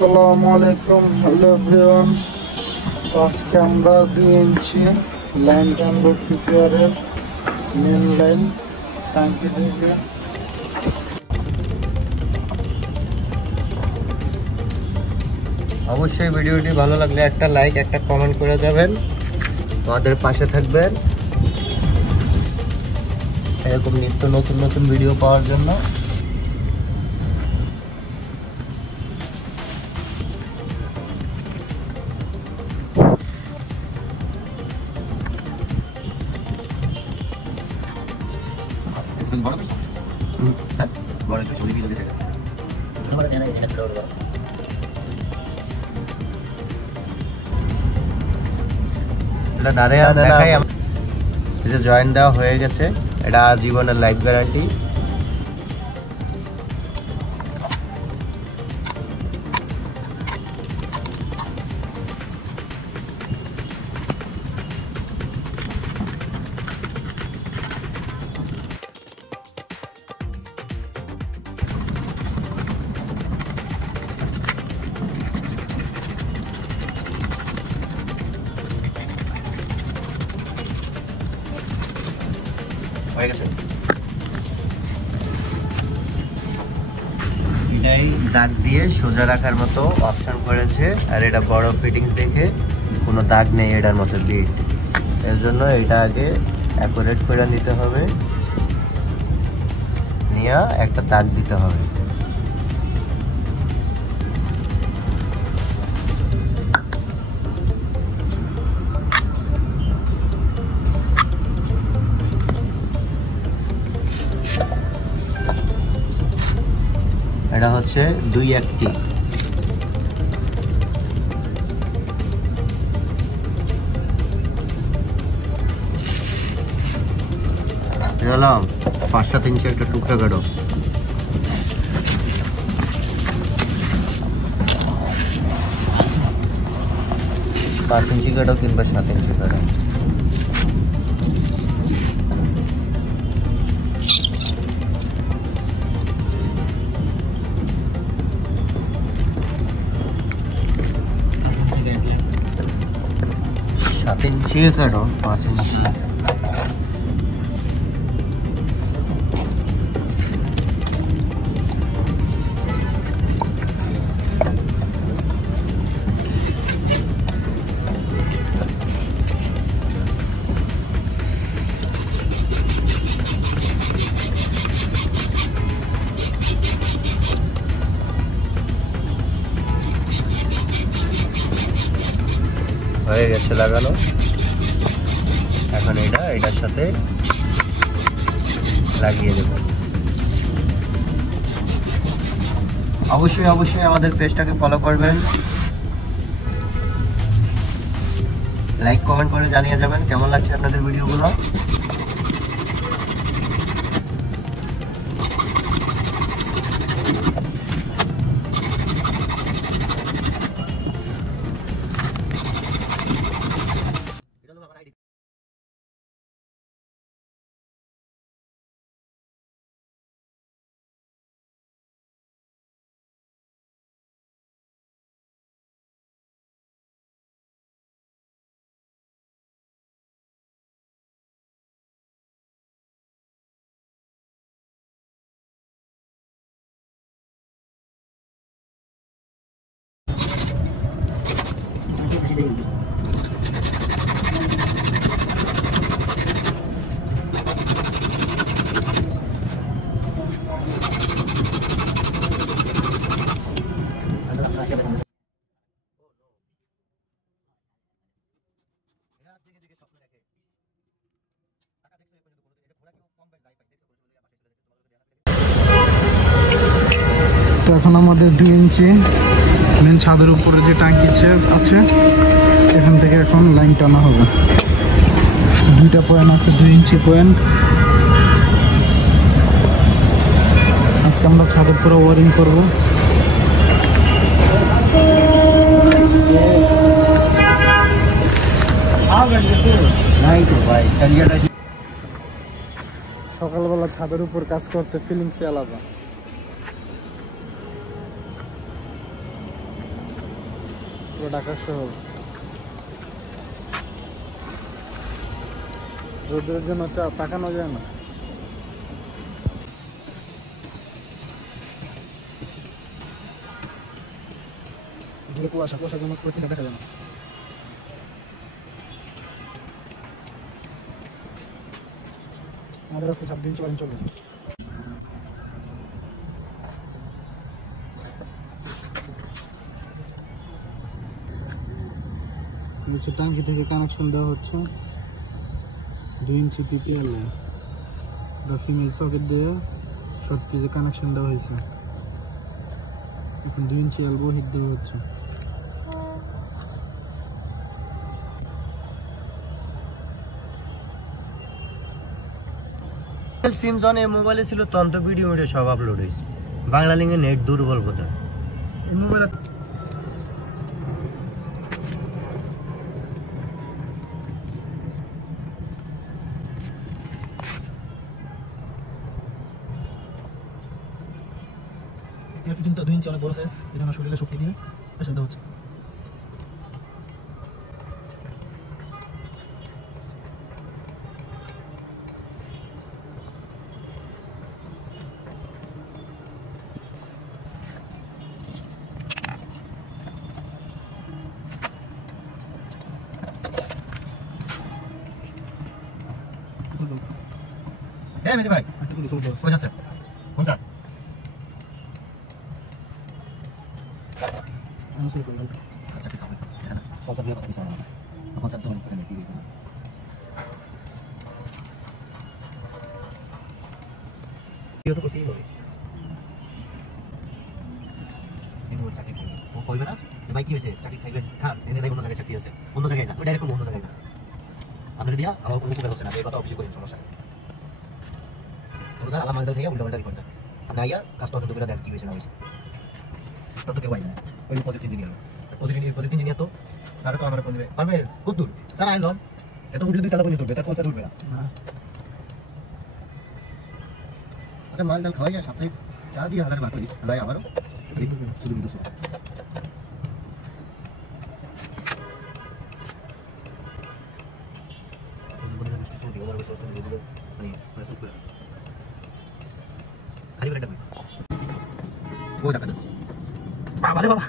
আসসালামু আলাইকুম, hello everyone. তো আজকে আমরা 2 ইঞ্চি লাইন টানবো পিপিআরের মেন লাইন ট্যাঙ্কি থেকে। অবশ্যই ভিডিওটি ভালো লাগলে একটা লাইক একটা কমেন্ট করে যাবেন, আমাদের পাশে থাকবেন এরকম নিত্য নতুন নতুন ভিডিও পাওয়ার জন্য। জয়েন্ট দেওয়া হয়ে গেছে, এটা জীবনের লাইফ গ্যারান্টি। এটাই দাগ দিয়ে সোজা রাখার মতো অপশন করেছে, আর এটা বড় ফিটিংস দেখে কোনো দাগ নেই এটার মতো বিট। এর জন্য এটা আগে অ্যাকুরেট করে নিতে হবে, নিয়ে একটা দাগ দিতে হবে। এটা হচ্ছে 2-1টি। গেলাম 5-7 ইঞ্চি একটা টুকরা কাটো। পাঁচ ইঞ্চি কাটো কিংবা 7 ইঞ্চি কাটো। ইঞ্চি কাটো 5 ইঞ্চি। হয়ে গেছে লাগানো। এখন এটার সাথে লাগিয়ে দেব। অবশ্যই আমাদের পেজটাকে ফলো করবেন, লাইক কমেন্ট করে জানিয়ে যাবেন কেমন লাগছে আপনাদের ভিডিওগুলো। তো এখন আমাদের 2 ইঞ্চি মেন ছাদের উপরে যে ট্যাঙ্কি আছে এখান থেকে এখন লাইন টানা হবে। 2টা পয়েন্ট আছে, 2 ইঞ্চি পয়েন্ট। আজকে আমরা ছাদের উপরে ওয়ারিং করবো। সকালবেলা ছাদের উপর কাজ করতে ফিলিংসই আলাদা। পুরো ঢাকা শহর। রোদের জন্য তাকানো যায় না। দূরে কুয়াশার জন্য প্রতিটা দেখা যায় না। আমাদের রাস্তা 7 দিন চলবে। নিচে টাঙ্কি থেকে কানেকশন দেওয়া হচ্ছে 2 ইঞ্চি পিপিএল লাইন। ফিমেল সকেট দিয়ে শর্ট পিসে কানেকশন দেওয়া হয়েছে। এখন 2 ইঞ্চি এলবো হিট দেওয়া হচ্ছে। সিম জন এই মোবাইলে ছিল তন্ত ভিডিও সব আপলোড হয়েছে। বাংলা লিঙ্কে নেট দুর্বল বোধহয় এই মোবাইলে। ফিটিংটা 2 ইঞ্চি অনেক বড় সাইজ, এই জন্য শরীরে শক্তি দিয়ে প্রেসার দেওয়া হচ্ছে। হ্যাঁ মেজি ভাই কোথায় আছে? কোন স্যার? আচ্ছা ঠিক আছে। হ্যাঁ পঞ্চায়েত দিয়ে কথা বিছানা। পঞ্চায়েত তো করে নাকি? কি হতো কইছি বলে? এমন চাকরি খাই। ও কইবে না? ভাই কি হয়েছে? চাকরি খাইবেন? খান। এনে নাই অন্য জায়গায় চাকরি আছে। অন্য জায়গায় যা। ওই ডাইরেক্ট অন্য জায়গায় যা। আমরা দিয়া আমার কোনো উপকার হচ্ছে না। এই কথা অফিসে করেন সমস্যা। স্যার আলাদা মালটা থেকে উল্টো পাল্টা রিপোর্ট দেন। আর নাইয়া কাজ তদন্ত করে দেন কি হয়েছে না হয়েছে। তত কেউ আইনা ওই প্রজেক্ট ইঞ্জিনিয়ার তো স্যার তো আমার ফোন দিবে পারবে কত দূর স্যার আইন লন এত উঠে 2 তালা পর্যন্ত তুলবে তার পয়সা তুলবে না। আরে মাল ডাল খাওয়াই যায় সাপ্তাহিক চা দিয়ে 1000 বাদ করি লাই আমারও শুধু শুধু বাবা রে বাবা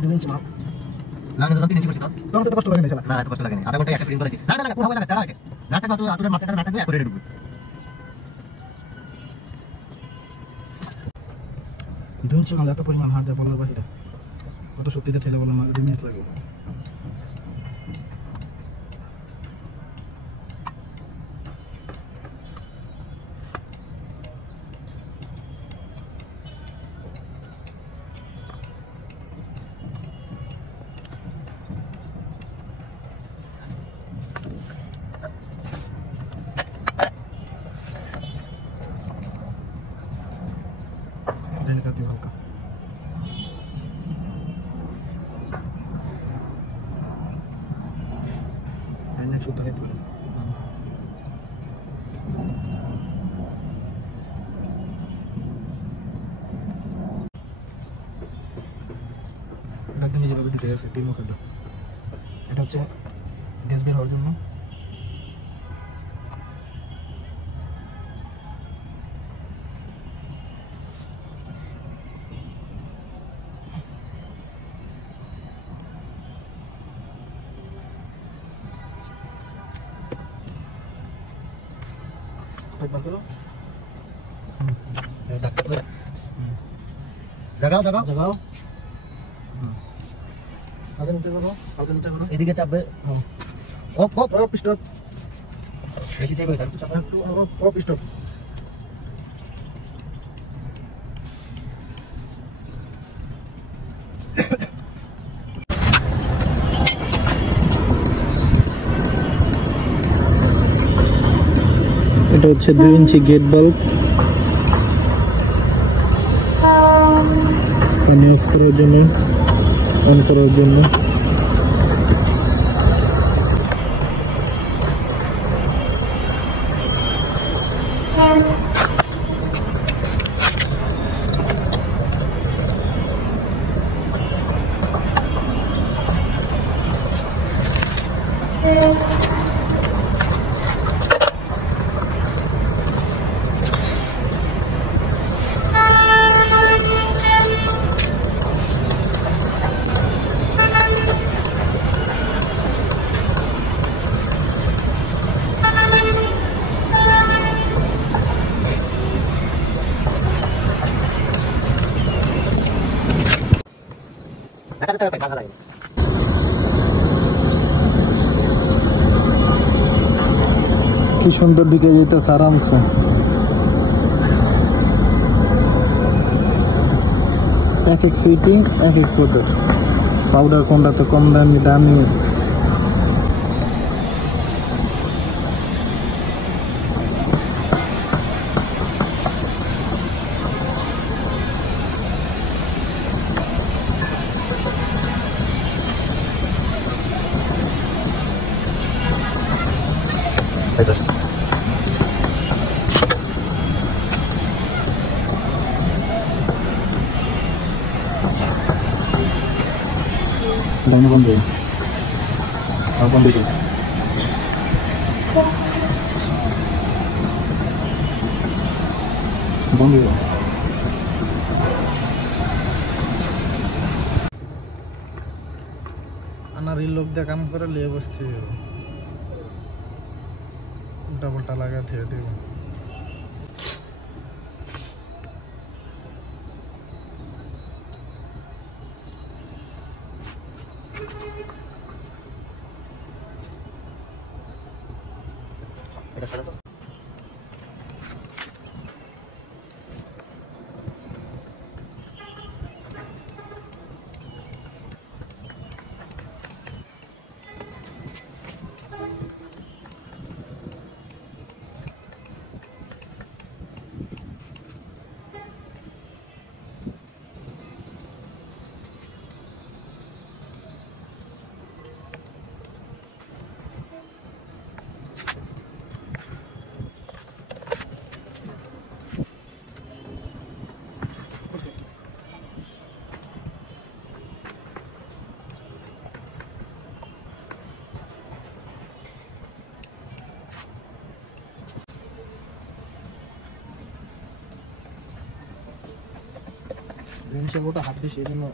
2 ইঞ্চি মাপ লাগে তো 3 ইঞ্চি করছি তো তোমার তো কষ্ট লাগে না। না এত কষ্ট লাগে না আধা ঘন্টা একটা প্রিন্ট করেছি না পুরো হবে না স্যার আগে নাটক তো আতুরের মাছটা নাটক করে করে ঢুকবে 2 ইঞ্চি মাল এত পরিমাণ হাত যায় বলার বাহিরে। কত শক্তিতে ঠেলে বলা মাল 2 মিনিট লাগে। হালকা সুতো খাইতে পারে। এটা যেভাবে ঢুকে গেছে টিমো খাদ্য, এটা হচ্ছে গ্যাস বের হওয়ার জন্য। জাগাও জাগাও জাগাও আগে নিচে করো, হালকা নিচে করো, এদিকে চাপবে। অপ অপ অপ স্টপ, বেশি চাইবে স্যার একটু চাপো একটু অপ অপ স্টপ। এটা হচ্ছে 2 ইঞ্চি গেট বাল্ব, পানি অফ করার জন্য, অন করার জন্য। কি সুন্দর দিকে যেতেছে আরামসে। এক এক ফিটিং এক এক পদের, পাউডার কোনটাতে কম দামি দামি। লাইনে বন্ধ আর বন্ধ হইতেছে। বন্ধ হইল। আনার এই লোক দিয়ে কাম করে লিয়ে বসতে হবে, উল্টা পাল্টা লাগা দিয়ে দেব। বেঞ্চে ওটা হাত দিয়ে, সেই জন্য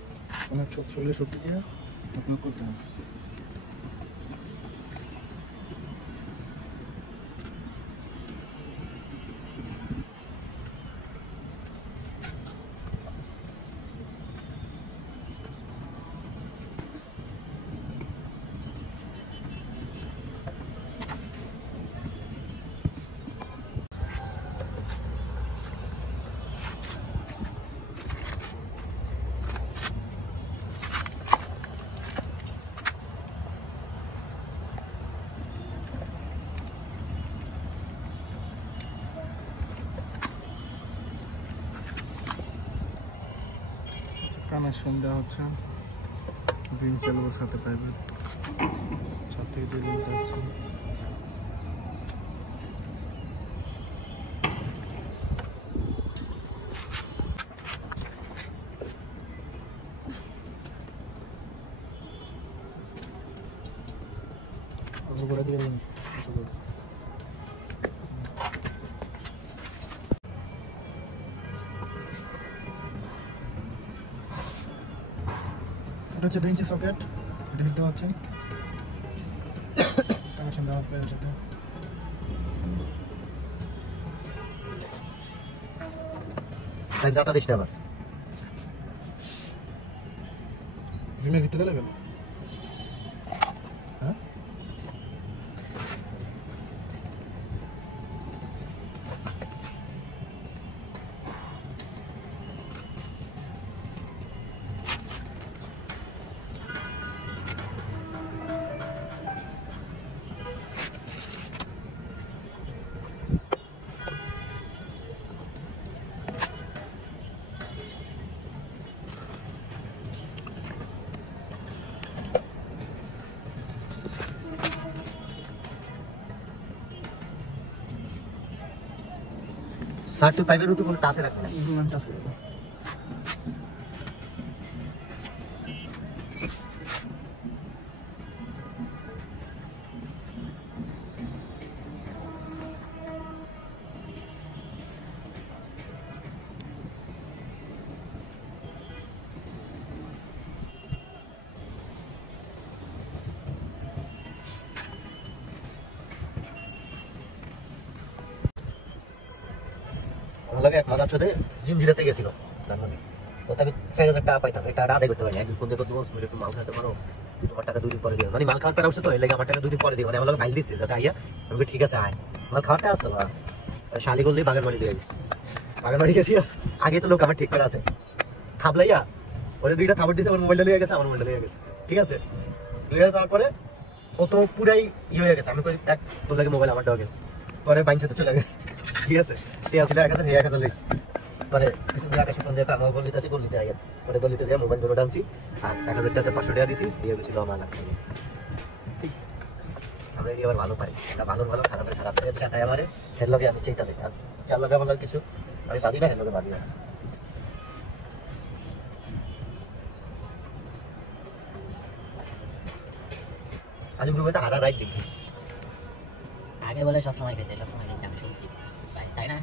অনেক শরীরে শক্তি দিয়ে আপনার করতে হবে। কানেকশন দেওয়া হচ্ছে গ্রিন সেলভের সাথে পাইবে, ছাদ থেকে দিয়ে লিঙ্ক আসছে। করে দিয়ে লিঙ্ক এটা হচ্ছে 2 ইঞ্চি সকেট, এটা হিট দেওয়া হচ্ছে, কানেকশন দেওয়া হবে এর সাথে। যাতা দিস না আবার ভিমের ভিতরে লাগবে। হ্যাঁ স্যার তুই পাইপের উপরে কোনো টাচে রাখবি না। টাচ করবো। ভালো লাগে এক মাদার চোদে জিঞ্জিরাতে গেছিল ধানমন্ডি। তো আমি 4000 টাকা পাইতাম, এটা আদায় করতে পারি। একদিন ফোন দিয়ে বলছি একটু মাল খাইতে পারো, তোমার টাকা 2 দিন পরে দিও। মানে মাল খাওয়ার পর আসছে তো এর লাগে আমার টাকা 2 দিন পরে দিও। মানে আমার মাইল দিচ্ছে যাতে আইয়া আমি ঠিক আছে আয় মাল খাওয়াটা আসতো বাস। শালি করলে বাগানবাড়ি দিয়ে গেছি, বাগানবাড়ি গেছি আগে তো লোক আমার ঠিক করে আছে থাবলাইয়া ওরে 2টা থাবড় দিছে, ওর মোবাইলটা লিয়ে গেছে, আমার মোবাইলটা লিয়ে গেছে, ঠিক আছে। লিয়ে যাওয়ার পরে ও তো পুরাই হয়ে গেছে। আমি কই দেখ তোর লাগে মোবাইল আমার দেওয়া গেছে, পরে বাইঞ্চে তো চলে গেছে, ঠিক আছে। ঠিক আছে 1000 লইছি, পরে কিছু দিন আগে ফোন দিয়ে আমার বলিতেছি বলিতে আগে, পরে বলিতে যাই মোবাইল ধরে ডানছি আর 1000 টাকা 500 টাকা দিছি, দিয়ে গেছিল আমার লাখ। আমরা এবার ভালো পাই, এটা ভালো ভালো খারাপের খারাপ হয়েছে, তাই আমারে হের লগে আমি চাইতা চাই। আর চার লগে আমার কিছু আমি বাজি না, হের লগে বাজি না। আজ গ্রুপে তো হারা রাইট দেখিস, আগে বলে সবসময় গেছে আমি শুনছি, তাই না?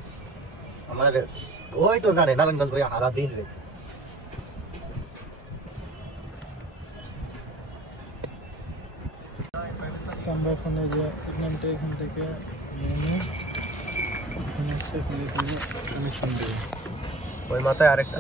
আমার ওই তো জানে নারায়ণগঞ্জ ভাই হারা দিন রে। আমরা এখন এই যে এখানটা এখান থেকে নিয়ে নিই, এখানে এসে কানেকশন দেবো। ওই মাথায় আরেকটা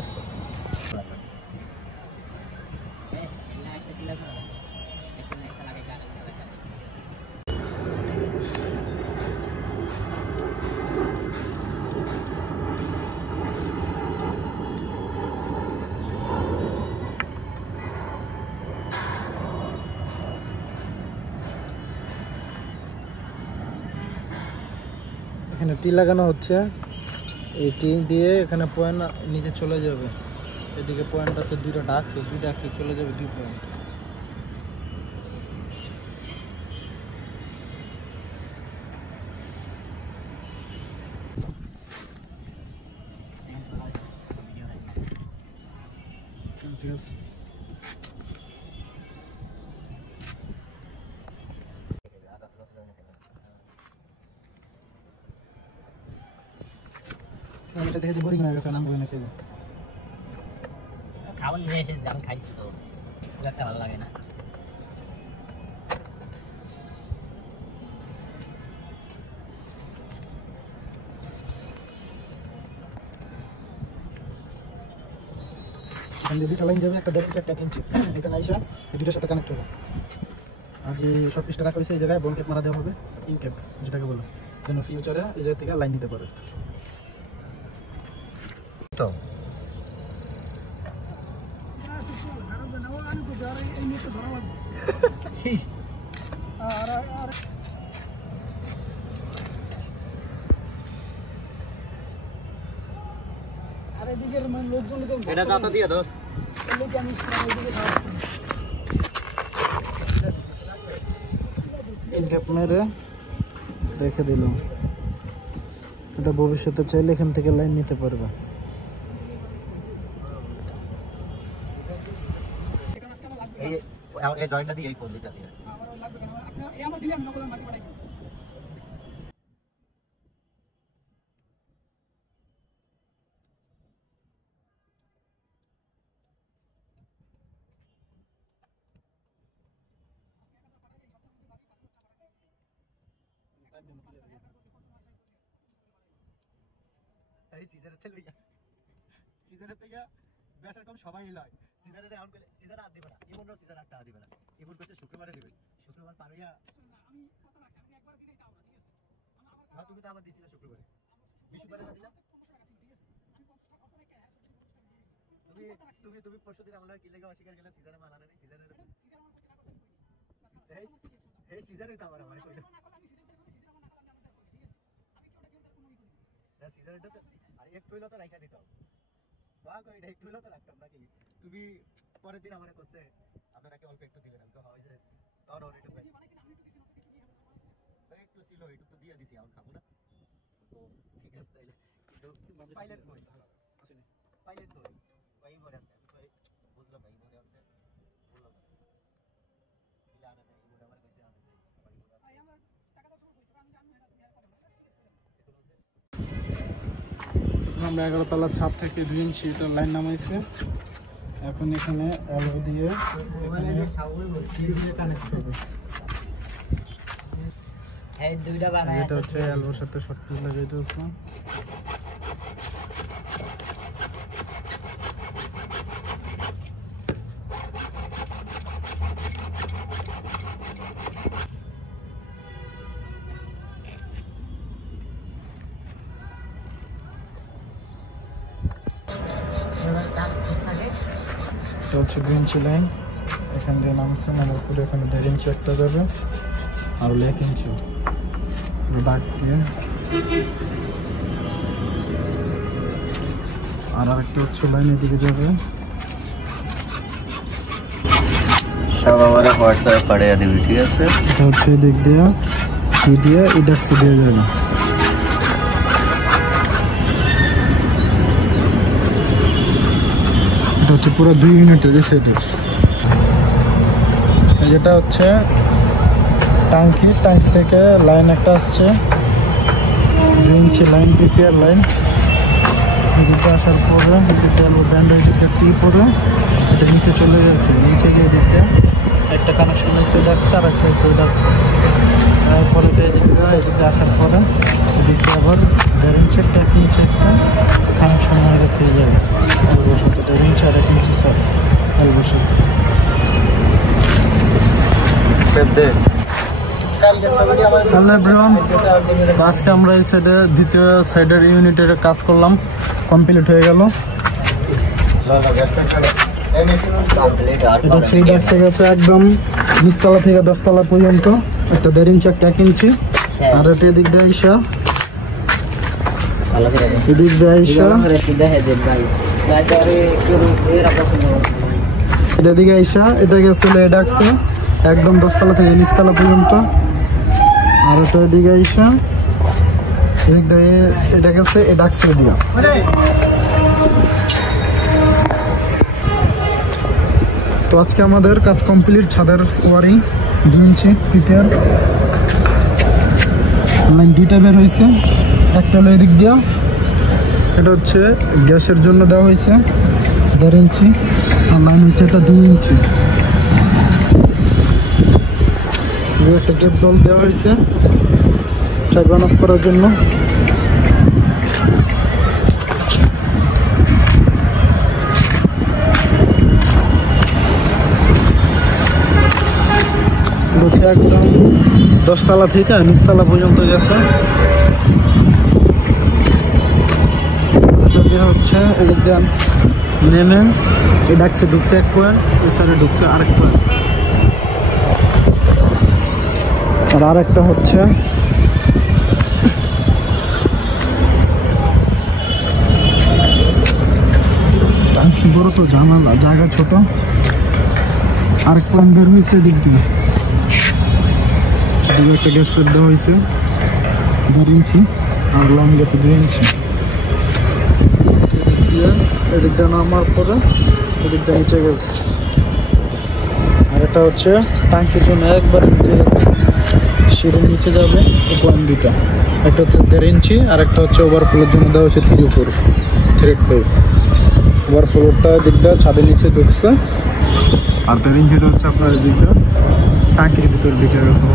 এখানে টি লাগানো হচ্ছে, এই টি দিয়ে এখানে পয়েন্ট নিচে চলে যাবে। এদিকে পয়েন্ট আছে 2টা ডাকছে, 2 ডাকছে চলে যাবে 2 পয়েন্ট। ঠিক আছে, এটা দেখে বোরিং হয়ে গেছে, নাম বই না খেয়ে। খাবার নিয়ে এসে আমি খাইছি তো খুব একটা ভালো লাগে না। এখান দিয়ে 2টা লাইন যাবে, একটা 1.5 ইঞ্চি, 1 ইঞ্চি। এখানে আইসা এই 2টার সাথে কানেক্ট হবে। আর যে সব পিসটা রাখা হয়েছে এই জায়গায় বল ক্যাপ মারা দেওয়া হবে, ইন ক্যাপ যেটাকে বলো, যেন ফিউচারে এই জায়গা থেকে লাইন নিতে পারে। তো এটা যাতা দিয়ে দাও। ইন ক্যাপ মেরে রেখে দিলাম, এটা ভবিষ্যতে চাইলে এখান থেকে লাইন নিতে পারবে। এই জয়েন্টটা দিয়ে এই ফোন দিতেছি এই সিজারের তেল লইয়া, সিজারের থেকে বেশ এরকম সবাই লয়। সিজারের এখন কইলে সিজার আর দিবে না, ইমনও সিজার একটা দিবে না। ইমন কইছে শুক্রবারে দিবে, শুক্রবার পার হইয়া আমি কথা রাখছি, আমি একবার দিলেই তাও না, ঠিক আছে। হ্যাঁ তুমি তো আমার দিছিলে শুক্রবারে, বৃহস্পতিবারে না দিলাম। তুমি তুমি তুমি পরশুদিন আমার কি লেগে অস্বীকার করলে সিজারে মাল আনে নাই, সিজারের এই এই সিজারে তো আমার কইলো না, সিজারেরটা তো আর একটু হইলো তো রাইখা দিতাম, বা কই এটা একটু হইলো তো রাখতাম নাকি। তুমি পরের দিন আমারে কইছে আপনারা কি অল্প একটু দিবেন, আমি তো হয় যে তোর ওর একটু একটু ছিল, একটু তো দিয়ে দিছি, এখন খাবো না তো ঠিক আছে। তাইলে কিন্তু পাইলেট কই আসেনি, পাইলেট কই ভাই মরে আছে, আমি কই বুঝলাম ভাই মরে আছে, বললাম ইলা না ভাই মরে আমার কইছে আমি ভাই আমার টাকা দাও শুরু কইছে, আমি জানি না তুমি আর কথা বলতে আমরা 11 তলার ছাদ থেকে 2 ইঞ্চি লাইন নামাইছে। এখন এখানে এলবো দিয়ে কানেক্ট হবে। এই দুইটা বানায় এটা হচ্ছে এলবোর সাথে শর্ট পিস লাগাইতে হচ্ছে। এটা হচ্ছে 2 ইঞ্চি লাইন, এখান দিয়ে নামছে, নামার পরে এখানে 1.5 ইঞ্চি একটা যাবে আর 1 ইঞ্চি ডাক্স দিয়ে, আর আরেকটা হচ্ছে লাইন এদিকে যাবে। সব আমার হোয়াটসঅ্যাপে পাঠিয়ে দিবি, ঠিক আছে? এটা হচ্ছে এদিক দিয়ে এই ডাক্স দিয়ে যাবে। এটা হচ্ছে পুরো 2 ইউনিটের সেটের। যেটা হচ্ছে টাঙ্কি থেকে লাইন একটা আসছে, 2 ইঞ্চি লাইন, পিপিআর লাইন। এদিকে আসার পরে এদিকে ব্যান্ডের দিকে টি পরে এটা নিচে চলে গেছে, নিচে গিয়ে দিতে একটা কানেকশন হয়েছে ডাকছে আর একটা হয়েছে ডাকছে। তারপরে এদিকে আসার পরে এদিকে আবার 1.5 ইঞ্চি 1 ইঞ্চি একটা কানেকশন হয়ে গেছে এই জায়গায় এলবোর সাথে, 1.5 ইঞ্চি আর 1 ইঞ্চি এলবোর সাথে। হ্যালো এভরিওয়ান, আজকে আমরা এই সাইডে দ্বিতীয় সাইডের ইউনিটের কাজ করলাম, কমপ্লিট হয়ে গেল। এটা 3 ডাক্সে গেছে একদম নিচতলা থেকে 10 তলা পর্যন্ত, একটা 1.5 ইঞ্চি একটা 1 ইঞ্চি। আর এটা এদিক দিয়ে আইসা এদিক দিয়ে আইসা এটা দিকে আইসা এটা গেছিল এ ডাক্সে একদম 10 তলা থেকে নিচতলা পর্যন্ত। আর এটা এদিকে আইসা এদিক দিয়ে এটা গেছে এ ডাক্সে দিয়া। তো আজকে আমাদের কাজ কমপ্লিট, ছাদের ওয়ারিং 2 ইঞ্চি পিপিআর লাইন 2টা বের হয়েছে, একটা হলো এদিক দিয়া, এটা হচ্ছে গ্যাসের জন্য দেওয়া হয়েছে 1.5 ইঞ্চি, আর লাইন হয়েছে এটা 2 ইঞ্চি। একটা গ্যাপ ডল দেওয়া হয়েছে চাবি অন অফ করার জন্য। একদম 10 তলা থেকে নিচতলা পর্যন্ত গেছে। এটা দিয়ে হচ্ছে এদিক দিয়ে নেমে এই ডাক্সে ঢুকছে 1 পয়েন্ট, এই সাইডে ঢুকছে আরেক পয়েন্ট। আর আরেকটা হচ্ছে টাঙ্কি বড় তো ঝামেলা, জায়গা ছোট। আরেক পয়েন্ট বের হয়েছে এদিক দিয়ে, এদিকে একটা গ্যাস পেট দেওয়া হয়েছে 1.5 ইঞ্চি আর লাইন গেছে 2 ইঞ্চি। এদিক দিয়ে নামার পরে এদিক দিয়ে নিচে গেছে। আর এটা হচ্ছে টাঙ্কির জন্য একবার নিচে গেছে, সিঁড়ির নিচে যাবে পয়েন্ট 2টা, একটা হচ্ছে 1.5 ইঞ্চি আর একটা হচ্ছে ওভারফ্লোর জন্য দেওয়া হচ্ছে 3/4 থ্রেড পাইপ। ওভারফ্লোরটা দিকটা ছাদের নিচে ঢুকছে, আর 1.5 ইঞ্চিটা হচ্ছে আপনার দিকটা টাঙ্কির ভিতর ঢুকে গেছে।